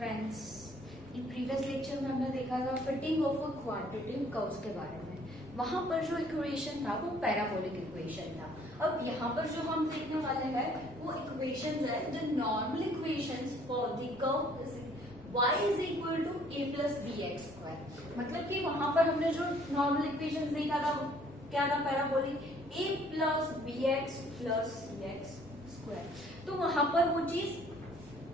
Friends, in previous lecture में हमने देखा था fitting of a quadratic curves के बारे में। वहां पर जो इक्वेशन था वो पैराबोलिक इक्वेशन था। अब यहाँ पर जो हम देखने वाले हैं वो इक्वेशंस है the normal equations for the curve y is equal to a plus b x square. मतलब कि वहां पर हमने जो नॉर्मल इक्वेशंस देखा था क्या था, parabolic a plus b x plus c x square. तो वहां पर वो चीज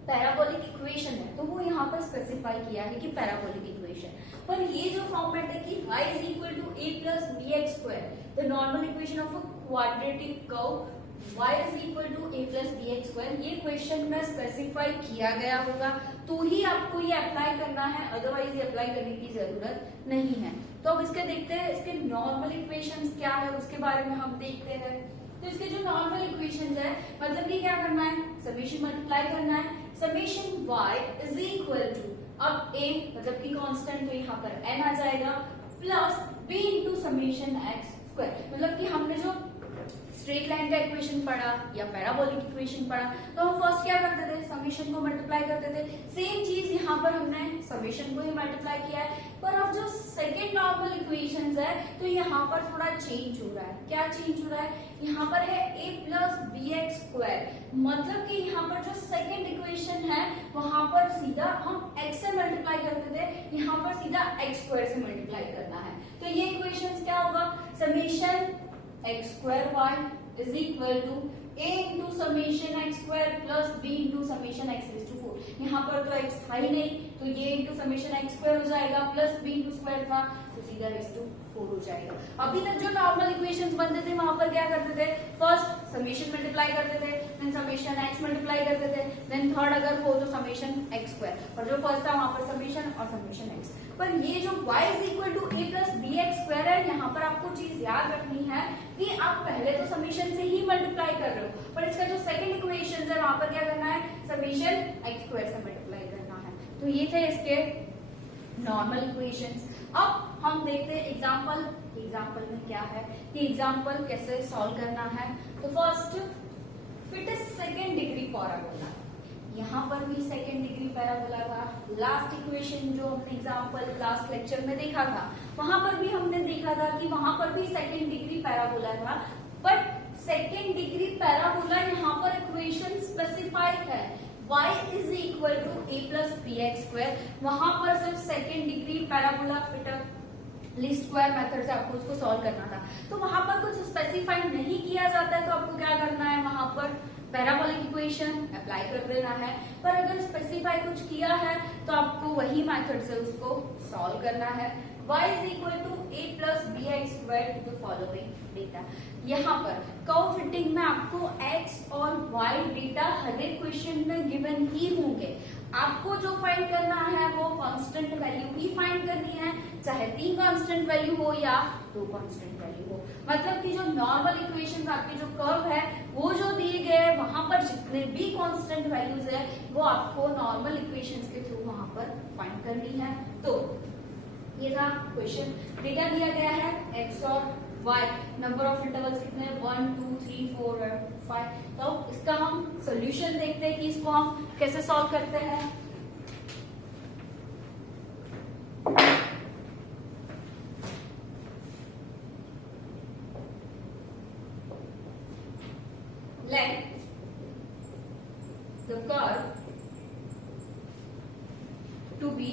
पैराबोलिक इक्वेशन है, तो वो यहाँ पर स्पेसिफाई किया है कि पैराबोलिक इक्वेशन। पर ये जो फॉर्मेट है कि y is equal to a plus b x square, the normal equation of a quadratic curve y is equal to a plus b x square, ये क्वेश्चन में स्पेसिफाई किया गया होगा तो ही आपको ये अप्लाई करना है, अदरवाइज ये अप्लाई करने की जरूरत नहीं है। तो अब इसके देखते हैं इसके नॉर्मल इक्वेशन क्या है, उसके बारे में हम देखते हैं। तो इसके जो नॉर्मल इक्वेशन है मतलब कि क्या करना है, समेशन मल्टीप्लाई करना है, summation y is equal to, अब a मतलब कि कांस्टेंट तो यहाँ पर n आ जाएगा, plus b into summation x square. मतलब कि हमने जो स्ट्रेट लाइन का इक्वेशन पढ़ा या पैराबोलिक इक्वेशन पढ़ा तो हम फर्स्ट क्या करते थे, समेशन को मल्टीप्लाई करते थे। सेम चीज यहाँ पर हमने समेशन को ही मल्टीप्लाई किया है। पर अब जो सेकेंड नॉर्मल इक्वेशन है तो यहाँ पर थोड़ा चेंज हो रहा है। क्या चेंज हो रहा है, यहाँ पर है a plus b x square, मतलब कि यहाँ पर जो सेकेंड इक्वेशन है वहां पर सीधा हम x से मल्टीप्लाई करते थे, यहाँ पर सीधा x स्क्वायर से मल्टीप्लाई करना है। तो ये इक्वेशन क्या होगा, summation x square y is equal to a into summation x square plus b into summation x raise to 4। यहाँ पर तो x था ही नहीं तो ये इंटू समेशन x स्क्वायर हो जाएगा, प्लस b इंटू स्क्वायर था तो सीधा रेज़ टू 4 हो जाएगा। अभी तक जो नॉर्मल इक्वेशंस बनते थे वहां पर क्या करते थे, फर्स्ट समेशन मल्टीप्लाई करते थे, देन समेशन x मल्टीप्लाई करते थे, देन थर्ड अगर हो तो समेशन x स्क्वायर, और जो फर्स्ट था वहां पर समेशन और समेशन x। पर ये जो y is equal to a plus b x square है, यहाँ पर आपको चीज याद रखनी है कि आप पहले तो समेशन से ही मल्टीप्लाई कर रहे हो, पर इसका जो सेकंड इक्वेशन है वहां पर क्या करना है, समेशन x स्क्वायर से मल्टीप्लाई करना है। तो ये थे इसके नॉर्मल इक्वेशंस। अब हम देखते हैं एग्जाम्पल में क्या है कि एग्जाम्पल कैसे सॉल्व करना है। तो first fit second degree parabola, यहाँ पर भी सेकेंड डिग्री पैराबोला था। लास्ट इक्वेशन जो हमने एग्जाम्पल लास्ट लेक्चर में देखा था वहां पर भी हमने देखा था कि वहां पर भी सेकेंड डिग्री पैराबोला था, बट सेकेंड डिग्री पैराबोला यहाँ पर इक्वेशन स्पेसिफाइड है y is equal to a plus b x square. वहां पर सिर्फ second degree parabola fit least square method से आपको उसको सॉल्व करना था, तो वहां पर कुछ स्पेसिफाई नहीं किया जाता है तो आपको क्या करना है, वहां पर पैराबोलिक इक्वेशन अप्लाई कर देना है। पर अगर स्पेसिफाई कुछ किया है तो आपको वही मेथड से उसको सॉल्व करना है। y is equal to a plus b x square to the following data. यहाँ पर कर्व फिटिंग में आपको x और y डेटा हर एक क्वेश्चन में गिवन ही होंगे। आपको जो फाइंड करना है वो कांस्टेंट वैल्यू ही फाइंड करनी है, चाहे 3 कांस्टेंट वैल्यू हो या 2 कांस्टेंट वैल्यू हो। मतलब कि जो नॉर्मल इक्वेशन आपकी जो कर्व है वो जो दिए गए वहां पर जितने भी कांस्टेंट वैल्यूज है वो आपको नॉर्मल इक्वेशंस के थ्रू वहां पर फाइंड करनी है। तो ये था क्वेश्चन, डेटा दिया गया है x और y, नंबर ऑफ इंटरवल्स कितने 1 2 3 4 और 5। तो इसका हम सोल्यूशन देखते हैं कि इसको हम कैसे सॉल्व करते हैं। Let the curve to be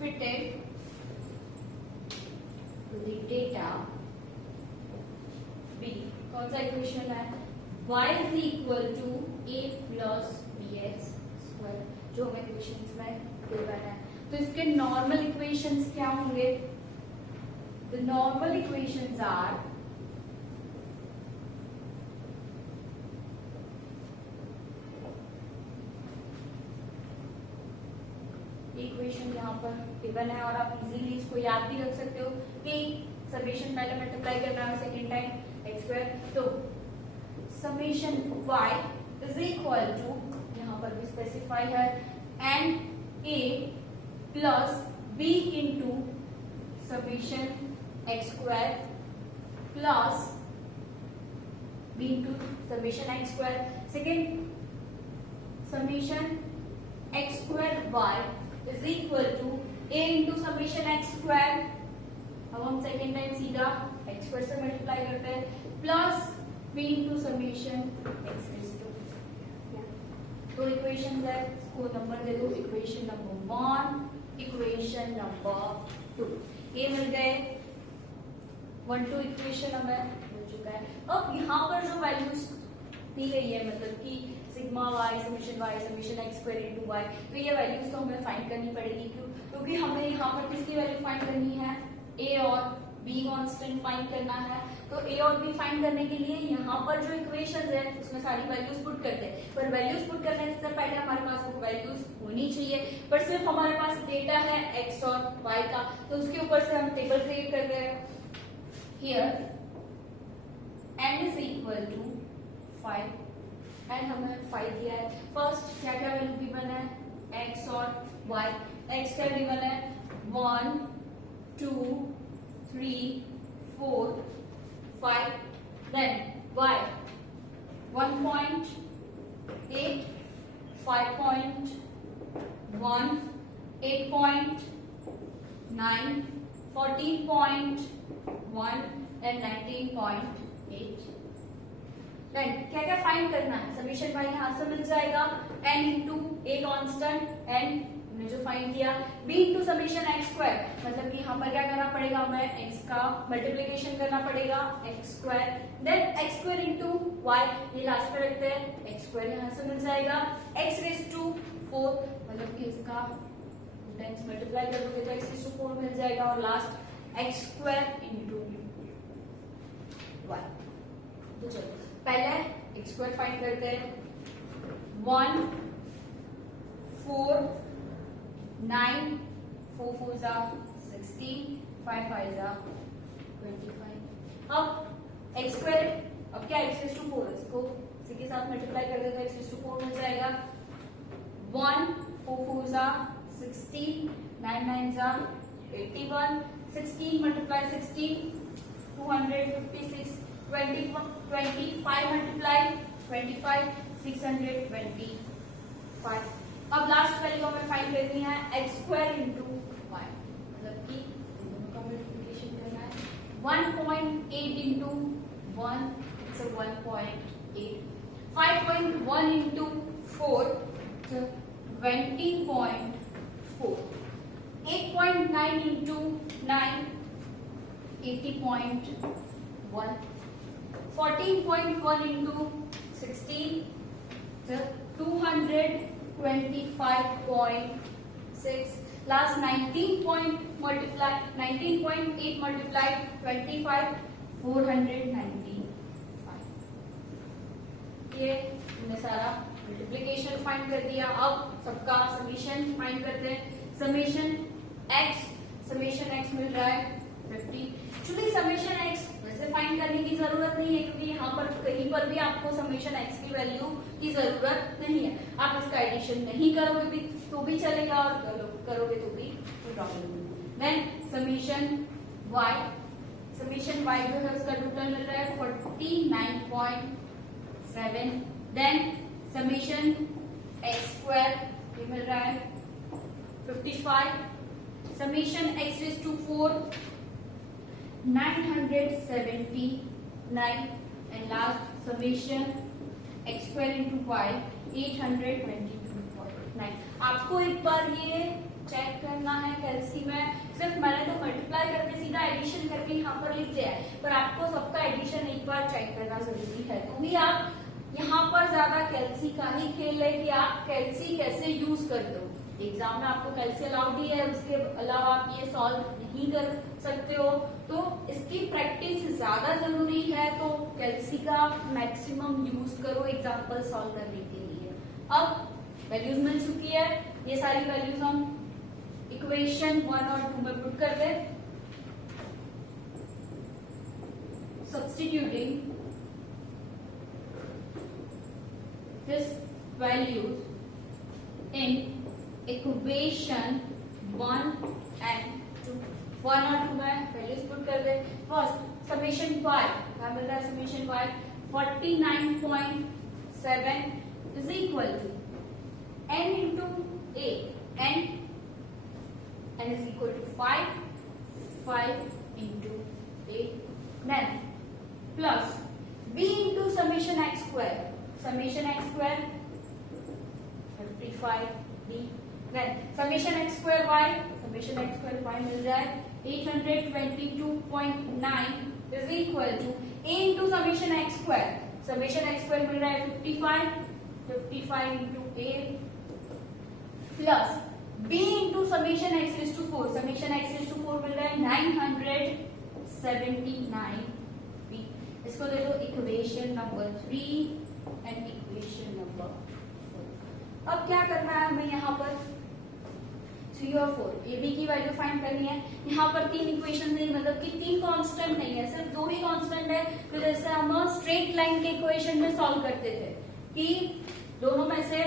fitted to the data b, कौन सा इक्वेशन है, y is equal to a plus b x square, जो हमें इक्वेशंस में गिवन है। तो इसके नॉर्मल इक्वेशंस क्या होंगे, the normal equations are equation यहाँ पर गिवन है और आप इजीली इसको याद भी रख सकते हो कि समेशन पहले मल्टीप्लाई करना है सेकेंड टाइम एक्स स्क्वायर, तो summation y is equal to, यहाँ पर भी स्पेसिफाई है, n a plus b into summation x square plus b into summation x square. Second summation x square y is equal to a into summation x square, अब हम second time सीधा x square से multiply करते हैं, plus b into summation x raise to 4। तो equation है, इसको number दे दो, इक्वेशन नंबर 1, इक्वेशन नंबर 2, ये मिल गए 1 2 इक्वेशन हमें मिल चुका है। अब यहाँ पर जो वैल्यूज दी गई है, मतलब कि sigma y summation x square into y, तो ये वैल्यूज तो हमें फाइंड करनी पड़ेगी, क्योंकि हमें यहाँ पर किसकी वैल्यू फाइंड करनी है, ए और बी कांस्टेंट फाइंड करना है। तो ए और बी फाइंड करने के लिए यहाँ पर जो इक्वेशंस है उसमें सारी वैल्यूज पुट करते हैं, पर वैल्यूज पुट करने से पहले हमारे पास वो वैल्यूज होनी चाहिए, पर सिर्फ हमारे पास डेटा है एक्स और वाई का, तो उसके ऊपर से हम टेबल क्रिएट कर रहे हैं। Here n is equal to 5, and हमें 5 दिया है। फर्स्ट क्या क्या वैल्यू गिवन है, x और y। x क्या गिवन है, 1 2 3 4 5, देन y 1.8 5.1 8.9 14.1 एंड 19.8। देन क्या क्या फाइंड करना है, समीशन y यहां से मिल जाएगा n into a constant n हमने जो फाइंड किया, b into summation x square, मतलब कि यहाँ पर क्या करना पड़ेगा, हमें x का मल्टीप्लीकेशन करना पड़ेगा x square, then x square into y, ये लास्ट में रखते हैं, एक्स स्क्वायर यहाँ से मिल जाएगा, एक्स रेज टू 4, मतलब कि इसका टाइम्स मल्टीप्लाई कर दोगे तो एक्स रेज टू 4 मिल जाएगा, और last x square into y. तो चलो पहले एक्स स्क्वायर फाइंड करते हैं, 1 4 9 4 4 जा 16 5 5 जा 25। अब एक्स स्क्वायर, अब क्या एक्स रेज़ टू 4, इसको इसी के साथ मल्टीप्लाई कर देते हैं, एक्स रेज़ टू 4 मिल जाएगा, 1 4 4 जा 16 9 9 जा 81, 16 मल्टीप्लाई 16 256, 25 मल्टीप्लाई 25 625। अब लास्ट वैल्यू हमें फाइंड करनी है एक्स स्क्वायर इंटू वाई, मतलब कि दोनों का मल्टीप्लिकेशन करना है, 1.8 into 1 it's 1.8, 5.1 into 4 20.4, 8.9 into 9 80.1, 14.1 into 16 225.6, last 19.8 multiplied 25 495। ये हमने सारा मल्टीप्लिकेशन फाइंड कर दिया। अब सबका समीशन फाइंड करते हैं, समीशन एक्स मिल रहा है 50। एक्चुअली समीशन एक्स वैसे फाइंड करने की जरूरत नहीं है, क्योंकि यहाँ पर कहीं पर भी आपको समीशन एक्स की वैल्यू की जरूरत नहीं है। आप इसका एडिशन नहीं करोगे भी तो भी चलेगा, और करोगे तो भी प्रॉब्लम नहीं। देन समीशन वाई जो है उसका टोटल मिल रहा है 49.7। देन समीशन एक्स स्क्वायर ये मिल रहा है 55, summation x raise to 4 979, and last summation x square into y 822.9। आपको एक बार ये चेक करना है कैलसी में, सिर्फ मैंने तो मल्टीप्लाई करके सीधा एडिशन करके यहाँ पर लिख दिया है, पर आपको सबका एडिशन एक बार चेक करना जरूरी है। तो भी आप यहाँ पर ज्यादा कैलसी का ही खेल है कि आप कैलसी कैसे यूज करते हो। एग्जाम में आपको कैलसी अलाउड ही है, उसके अलावा आप ये सॉल्व नहीं कर सकते हो, तो इसकी प्रैक्टिस ज्यादा जरूरी है। तो कैलसी का मैक्सिमम यूज करो एग्जाम्पल सॉल्व करने के लिए। अब वैल्यूज मिल चुकी है, ये सारी वैल्यूज हम इक्वेशन 1 और 2 में पुट कर दे, substituting this values in equation 1 and 2। 1 और 2 में वैल्यूज पुट कर दे। फर्स्ट समीशन y क्या मिल रहा है, summation y 49.7 is equal to n is equal to 5 into a, then plus b into summation x square 55 b, then summation x square y मिल जाए 822.9 is equal to a into summation x square मिल रहा है 55 into a plus b into summation x raised to 4 मिल रहा है 979 b। इसको ले लो equation number 3 and equation number 4। अब क्या करना है हमें यहाँ पर 3 और 4 ए बी की वैल्यू फाइंड करनी है। यहाँ पर 3 इक्वेशन नहीं, मतलब कि 3 कांस्टेंट नहीं है, सिर्फ 2 ही कांस्टेंट है। तो जैसे हम स्ट्रेट लाइन के इक्वेशन में सॉल्व करते थे कि दोनों में से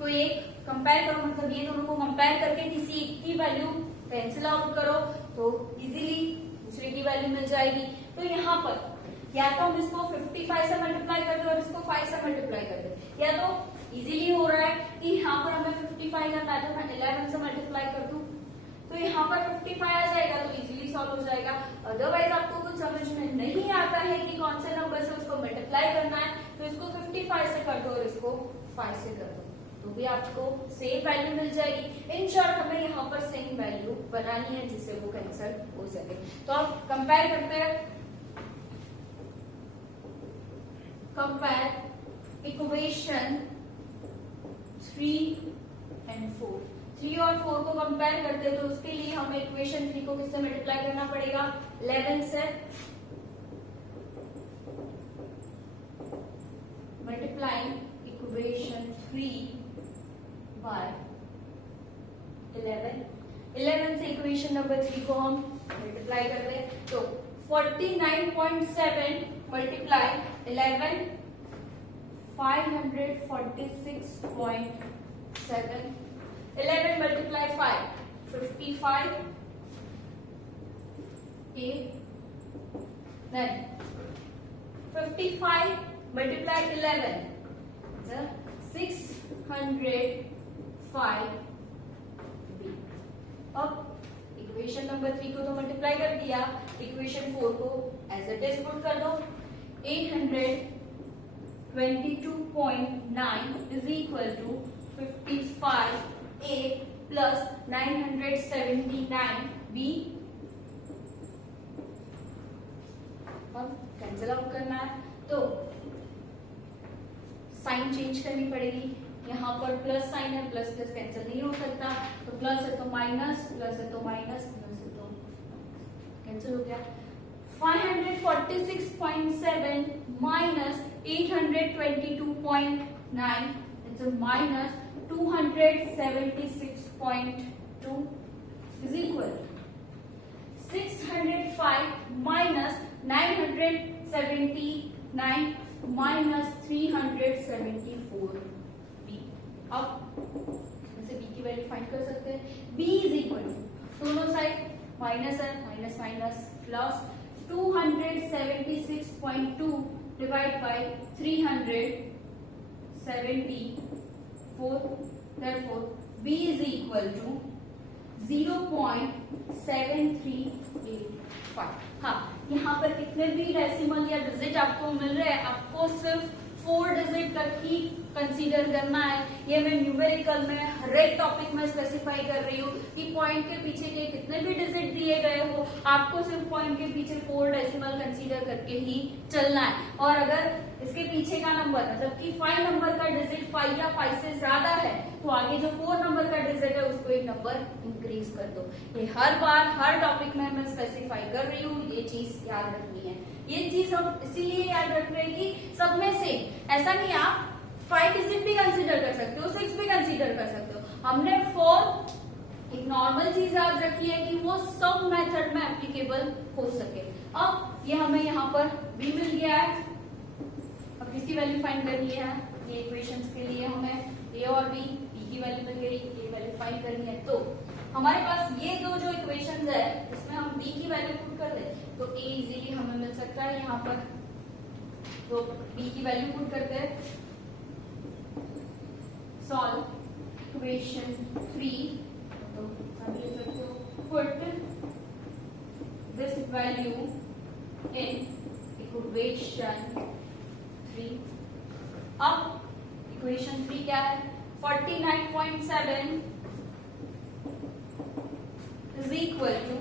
कोई एक कंपेयर करो, मतलब ये दोनों को कंपेयर करके किसी एक की वैल्यू कैंसिल आउट करो तो इजीली दूसरे की वैल्यू मिल जाएगी। तो यहाँ पर या तो हम इसको 55 से मल्टीप्लाई कर दो और इसको 5 से मल्टीप्लाई कर दो, या तो इजीली हो रहा है कि यहाँ पर हमें 55 करना है तो मैं 11 से मल्टीप्लाई कर दूं तो यहाँ पर 55 आ जाएगा, तो इजीली सॉल्व हो जाएगा। अदरवाइज आपको कुछ समझ में नहीं आता है कि कौन से नंबर से उसको मल्टीप्लाई करना है, तो इसको 55 से कर दो और इसको 5 से कर दो, तो भी आपको सेम वैल्यू मिल जाएगी। इन शॉर्ट हमें यहाँ पर सेम वैल्यू बनानी है जिससे वो कैंसिल हो सके। तो आप कंपेयर करते हैं, कंपेयर इक्वेशन 3 एंड 4। 3 और 4 को कंपेयर करते हैं तो उसके लिए हमें इक्वेशन 3 को किससे मल्टीप्लाई करना पड़ेगा 11 से, मल्टीप्लाइंग इक्वेशन 3 बाय 11 से इक्वेशन नंबर 3 को हम मल्टीप्लाई करते हैं तो 49.7 multiply 11 546.7, 11 multiply 5 55 a, then 55 multiply 11 605 b। अब इक्वेशन नंबर 3 को तो मल्टीप्लाई कर दिया, इक्वेशन 4 को एज इट इज पुट कर दो। 822.9 is equal to 55a plus 979b। अब कैंसिल आउट करना है तो साइन चेंज करनी पड़ेगी। यहाँ पर प्लस साइन है, प्लस प्लस कैंसिल नहीं हो सकता, तो प्लस है तो माइनस, प्लस है तो माइनस, प्लस है तो कैंसिल हो गया। 546.7 minus 822.9 it's a minus 276.2 is equal 605 minus 979 minus 374 b। अब इसे b की वैल्यू फाइंड कर सकते हैं। b इज इक्वल टू, दोनों साइड माइनस है, minus minus plus 276.2 divide by 374, therefore b is equal to 0.7385। हाँ, यहाँ पर कितने भी डेसिमल या डिजिट आपको मिल रहे हैं, आपको सिर्फ 4 डिजिट तक ही कंसीडर करना है। ये मैं न्यूमेरिकल में हर एक टॉपिक में स्पेसिफाई कर रही हूँ कि पॉइंट के पीछे के कितने भी डिजिट दिए गए हो, आपको सिर्फ पॉइंट के पीछे 4 डेसिमल कंसीडर करके ही चलना है। और अगर इसके पीछे का नंबर मतलब कि 5 नंबर का डिजिट 5 या 5 से ज्यादा है तो आगे जो 4 नंबर का डिजिट है उसको एक नंबर इंक्रीज कर दो। ये हर बार हर टॉपिक में मैं स्पेसिफाई कर रही हूँ, ये चीज याद रखनी है। ये चीज हम इसीलिए याद रख रहे हैं कि सब में से ऐसा नहीं, आप 5 डिजिट भी कंसीडर कर सकते हो, 6 भी कंसीडर कर सकते हो। हमने 4 एक नॉर्मल चीज याद रखी है कि वो सब मेथड में एप्लीकेबल हो सके। अब ये हमें यहाँ पर b मिल गया है, अब किसकी वैल्यू फाइंड करनी है, ये इक्वेशंस के लिए हमें a और b की वैल्यू मिल गई, a वैल्यू फाइंड करनी है। तो हमारे पास ये दो जो इक्वेशंस है इसमें हम b की वैल्यू पुट कर दे तो a इजीली हमें मिल सकता है यहाँ पर। तो b की वैल्यू पुट करते हैं, सॉल्व इक्वेशन 3 तो लिख सकते हो put this value in equation 3. अब equation 3 क्या है? 49.7 is equal to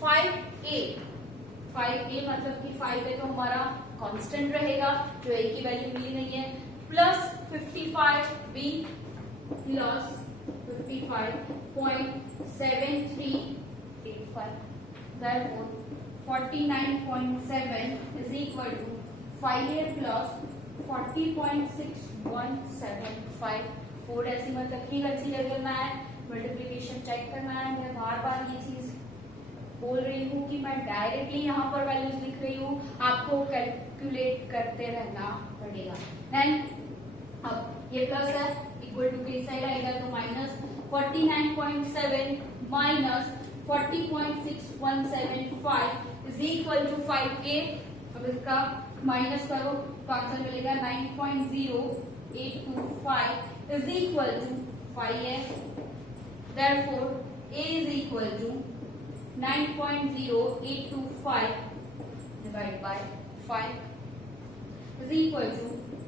5a. 5a मतलब कि 5a तो हमारा कांस्टेंट रहेगा, जो a की वैल्यू मिली नहीं है, plus 55b plus 55.7385. Therefore 49.7 is equal to 5a plus 40.6175. 4 decimal तक ही कंसीडर करना है, मल्टीप्लिकेशन चेक करना है. मैं बार बार ये चीज बोल रही हूँ कि मैं डायरेक्टली यहाँ पर वैल्यूज लिख रही हूँ, आपको कैलकुलेट करते रहना पड़ेगा. देन अब ये प्लस है, इक्वल टू के साइड आएगा तो minus 49.7 minus 40.6175 is equal to 5a. अब इसका माइनस करो तो आंसर मिलेगा 9.0825 is equal to 5a. Therefore a is equal to 9.0825 divided by 5 is equal to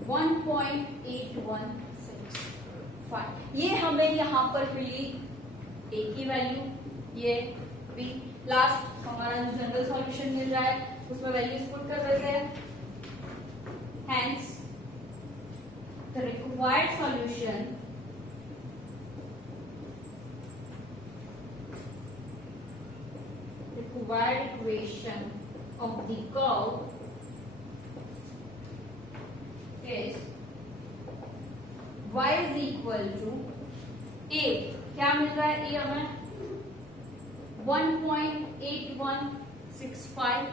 1.8165. ये हमें यहाँ पर मिली a की वैल्यू, ये b. लास्ट हमारा जो जनरल सॉल्यूशन मिल रहा है उसमें वैल्यूज पुट कर देते हैं. Hence the required solution required equation of the curve is y is equal to a. क्या मिल रहा है? a हमें 1.8165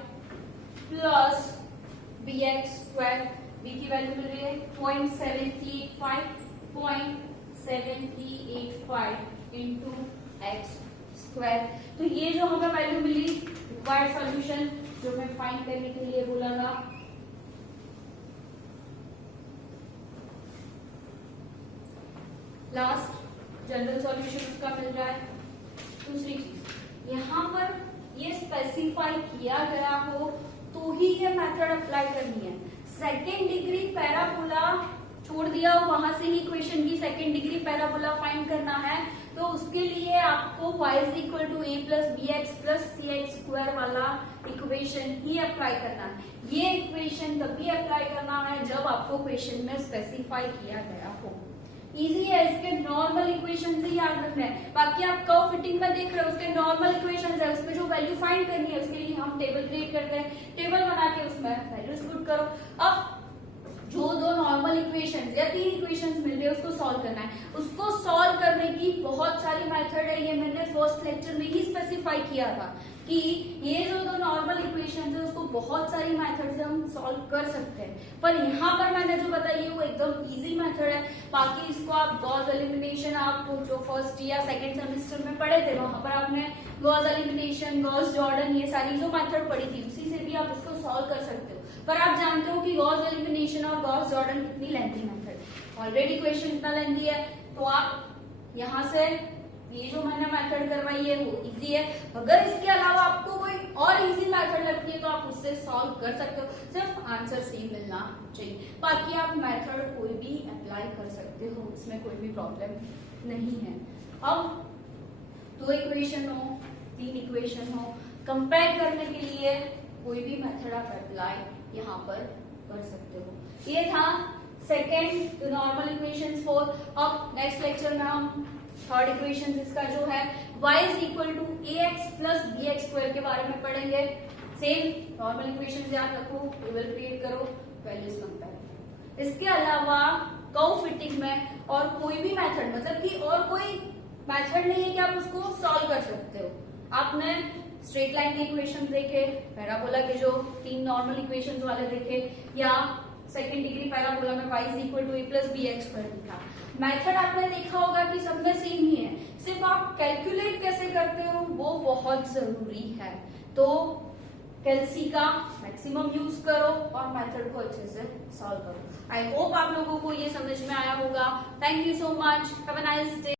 प्लस bx स्क्वायर, b की वैल्यू मिल रही है 0.7385 इंटू एक्स स्क्वायर. तो ये जो हमें वैल्यू मिली रिक्वायर्ड सॉल्यूशन, जो मैं फाइंड करने के लिए बोला था, लास्ट जनरल सॉल्यूशन उसका मिल रहा है. दूसरी चीज, यहाँ पर ये स्पेसिफाई किया गया हो तो ही ये मेथड अप्लाई करनी है. सेकेंड डिग्री पैराबोला छोड़ दिया हो, वहां से ही इक्वेशन की सेकेंड डिग्री पैराबोला फाइंड करना है, तो उसके लिए आपको y is equal to a plus b x plus c x square वाला इक्वेशन ही अप्लाई करना है. ये इक्वेशन तभी अप्लाई करना है जब आपको क्वेश्चन में स्पेसिफाई किया गया हो. इजी है, इसके नॉर्मल इक्वेशन से याद रखना है. बाकी आप कर्व फिटिंग में देख रहे हो, उसके नॉर्मल इक्वेशन है, उसमें जो वैल्यू फाइंड करनी है उसके लिए हम टेबल क्रिएट करते हैं. टेबल बना के उसमें वैल्यूज पुट करो. अब जो दो नॉर्मल इक्वेशंस या 3 इक्वेशंस मिल रही है उसको सॉल्व करना है. उसको सॉल्व करने की बहुत सारी मेथड है. ये मैंने फर्स्ट लेक्चर में ही स्पेसिफाई किया था कि ये जो दो नॉर्मल इक्वेशंस है उसको बहुत सारी मेथड से हम सॉल्व कर सकते हैं, पर यहाँ पर मैंने जो बताई है वो एकदम इजी मेथड है. बाकी इसको आप गॉस एलिमिनेशन, आप जो फर्स्ट या सेकंड सेमेस्टर में पढ़े थे वहां पर आपने गॉस एलिमिनेशन, गॉस जॉर्डन, ये सारी जो मेथड पढ़ी थी उसी से भी आप इसको सॉल्व कर सकते हो. पर आप जानते हो कि गॉस एलिमिनेशन और गॉस जॉर्डन कितनी लेंथी मेथड, ऑलरेडी क्वेश्चन इतना लेंथी है, तो आप यहाँ से ये जो मैंने मेथड करवाई है वो इजी है. अगर इसके अलावा आपको कोई और इजी मेथड लगती है तो आप उससे सॉल्व कर सकते हो, सिर्फ आंसर सेम मिलना चाहिए. बाकी आप मेथड कोई भी अप्लाई कर सकते हो, इसमें कोई भी प्रॉब्लम नहीं है. अब 2 इक्वेशन हो, 3 इक्वेशन हो, कंपेयर करने के लिए कोई भी मेथड आप अप्लाई यहाँ पर कर सकते हो. ये था सेकेंड नॉर्मल इक्वेशंस फॉर. अब नेक्स्ट लेक्चर में हम थर्ड इक्वेशन इसका जो है y is equal to a x plus b x square के बारे में पढ़ेंगे. सेम नॉर्मल इक्वेशन याद रखो, टेबल क्रिएट करो, वैल्यूज कंपेयर. इसके अलावा कर्व फिटिंग में और कोई भी मेथड, मतलब कि और कोई मेथड नहीं है कि आप उसको सॉल्व कर सकते हो. आपने स्ट्रेट लाइन के इक्वेशन देखे, पैराबोला के जो 3 नॉर्मल इक्वेशन वाले देखे, या सेकेंड डिग्री पैराबोला में y is equal to a plus b x square लिखा. मेथड आपने देखा होगा कि सब में सेम ही है, सिर्फ आप कैलकुलेट कैसे करते हो वो बहुत जरूरी है. तो कैलसी का मैक्सिमम यूज करो और मेथड को अच्छे से सॉल्व करो. आई होप आप लोगों को ये समझ में आया होगा. Thank you so much. Have a nice day.